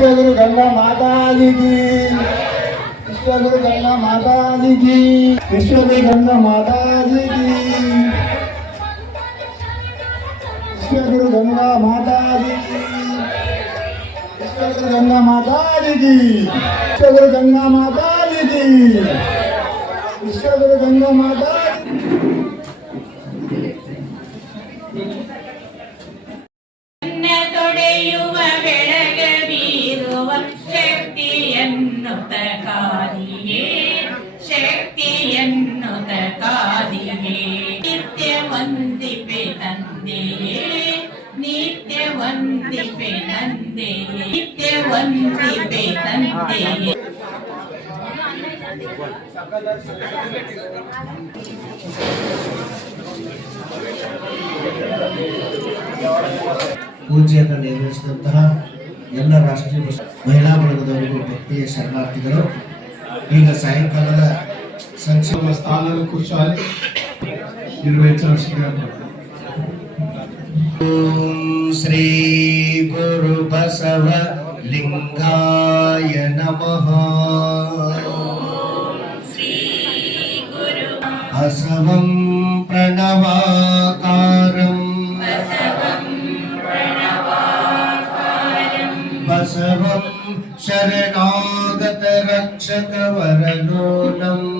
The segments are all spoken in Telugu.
విశ్వగురు గంగా మాతాజీకి. విశ్వగురు గంగా మాతాజీకి. విశ్వగురు గంగా మాతాజీకి. విశ్వగురు గంగా మాతాజీకి. విశ్వగురు గంగా మాతాజీకి. విశ్వగురు గంగా మాతాజీకి. విశ్వగురు గంగా మాతాజీ ಪೂಜೆಯನ್ನು ನಿರ್ವಹಿಸಿದಂತಹ ಎಲ್ಲ ರಾಷ್ಟ್ರೀಯ ಮಹಿಳಾ ಬಳಗದವರಿಗೂ ಭಕ್ತಿಯ ಶರಣಾರ್ಥಿಗಳು. ಈಗ ಸಾಯಂಕಾಲದ ಸಂಕ್ಷೇಮ ಸ್ಥಾನದ ಕುಶಾಲಿ ನಿರ್ವಹಿಸಲು ಓಂ ಶ್ರೀ ಗುರು ಬಸವ ಲಿಂಗಾಯ ನಮಃ. बसवं प्रणवाकारम् बसवं शरणागतरक्षकवरगोलम्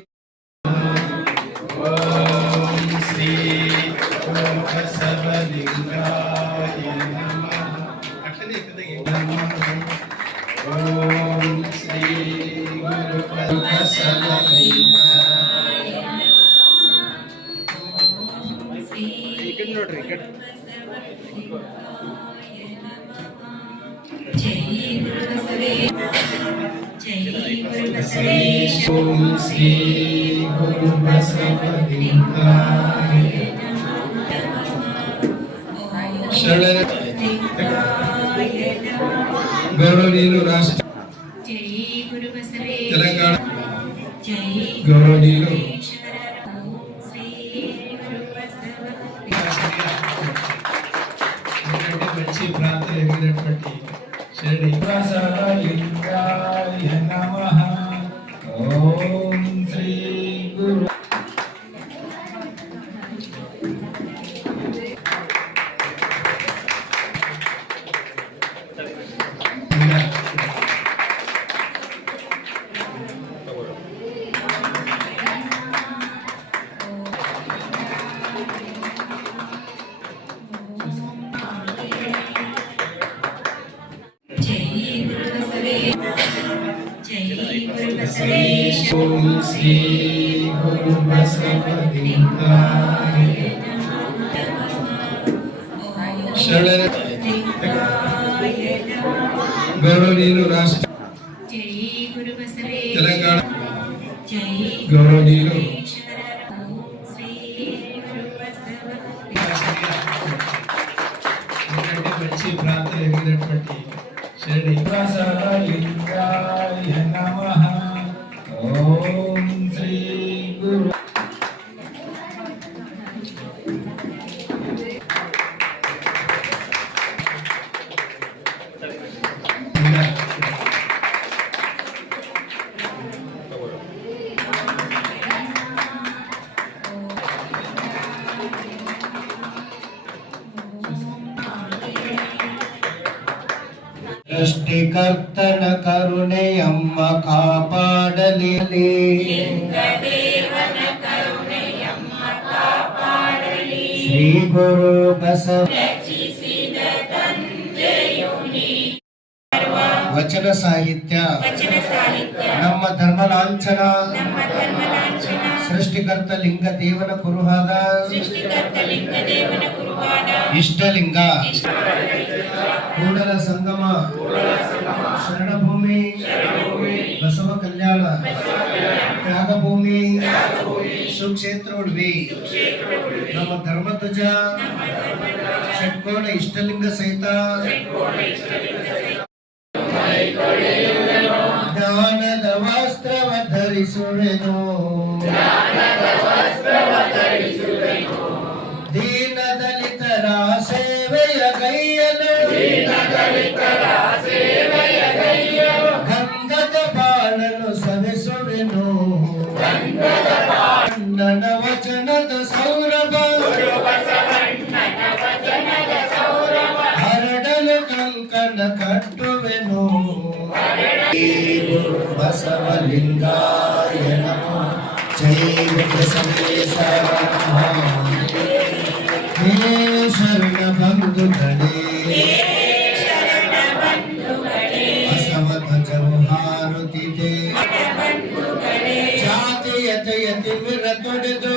జై గురు బసవే జై గురు బసవేశ ఓం శ్రీ గురు బసవలింగాయ శరణ గౌరవనీయులు రాష్ట్ర జై గురు బసవే తెలంగాణ జై గౌరవనీయులు अच्छी प्रार्थना शरणी लिंगाय గురు బసవేశ ఓం శ్రీ గౌరవనీయులు రాష్ట్ర తెలంగాణ గౌరవనీయులు మంచి ప్రాంతం ఎదిగినటువంటి శరణి ಸೃಷ್ಟಿಕರ್ತನ ಕರುಣೆಯಮ್ಮ ಕಾಪಾಡಲಿ. ಶ್ರೀ ಗುರು ಬಸವ ವಚನ ಸಾಹಿತ್ಯ ವಚನ ಸಾಹಿತ್ಯ. ನಮ್ಮ ಧರ್ಮ ಲಾಂಛನ ನಮ್ಮ ಧರ್ಮ ಲಾಂಛನ ಸೃಷ್ಟಿಕರ್ತ ಲಿಂಗ ದೇವನ ಕುರುಹಾದ. ಇಷ್ಟಲಿಂಗ. ಕೂಡಲ ಸಂಗಮ. ಶರಣಭೂಮಿ. ಬಸವ ಕಲ್ಯಾಣ. ತ್ಯಾಗಭೂಮಿ. ಸುಕ್ಷೇತ್ರ ಉಡ್ವಿ. ನಮ್ಮ ಧರ್ಮಧ್ವಜ. ಷಟ್ಕೋಣ ಇಷ್ಟಲಿಂಗ ಸಹಿತ. ಜ್ಞಾನದ ವಸ್ತ್ರವ ಧರಿಸುವೆನು. బసవలింగాయ నమ. చైవ సందేశే శరణ బంధు బసవత చౌహారుతి జాతి యత యతి మిర తొడదు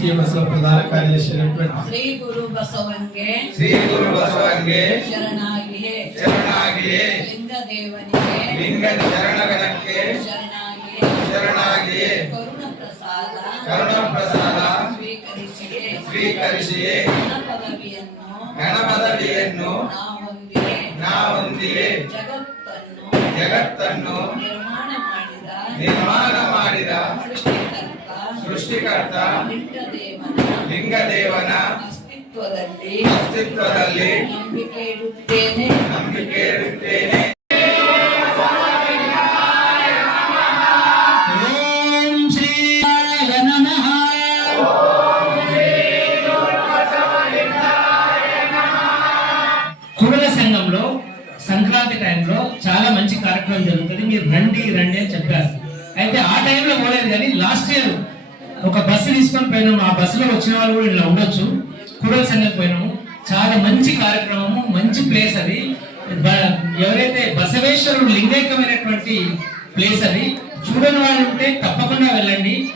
ಶ್ರೀ ಬಸವ ಪ್ರಧಾನ ಕಾರ್ಯದರ್ಶಿ ಶ್ರೀ ಗುರು ಬಸವಂಗೆ ಶ್ರೀ ಗುರು ಬಸವನ್ಗೆ ಶರಣಾಗಿಯೇ. ಶರಣಾಗಿಯೇ. ಲಿಂಗ ದೇವನಿಗೆ ಕರುಣ ಪ್ರಸಾದ ಕರುಣ ಸ್ವೀಕರಿಸಿಯೇ. ಸ್ವೀಕರಿಸಿಯೇ. ನಾವೊಂದಿಗೆ ನಾವೊಂದಿಗೆ ಜಗತ್ತನ್ನು ಜಗತ್ತನ್ನು ನಿರ್ಮಾಣ ಮಾಡಿದ ನಿರ್ಮಾಣ ಮಾಡಿದ ಸೃಷ್ಟಿಕರ್ತ ಲಿಂಗದೇವನ ಲಿಂಗದೇವನ ಅಸ್ತಿತ್ವದಲ್ಲಿ ಅಸ್ತಿತ್ವದಲ್ಲಿ ನಂಬಿಕೆ ಇಡುತ್ತೇನೆ ನಂಬಿಕೆ ಇಡುತ್ತೇನೆ ಓಂ ಶ್ರೀ ನಮಃ కురుల సంఘంలో సంక్రాంతి టైంలో చాలా మంచి కార్యక్రమం జరుగుతుంది మీరు రండి రండి అని చెప్పారు అయితే ఆ టైంలో పోలేదు కానీ లాస్ట్ ఇయర్ ఒక బస్సు తీసుకొని పోయినాము ఆ బస్సులో వచ్చిన వాళ్ళు కూడా ఇలా ఉండొచ్చు. కురుల సంఘం పోయినాము. చాలా మంచి కార్యక్రమము మంచి ప్లేస్ అది. బ- ఎవరైతే బసవేశ్వరుడు లింగైకమైనటువంటి ప్లేస్ అది చూడని వాళ్ళు ఉంటే తప్పకుండా వెళ్ళండి.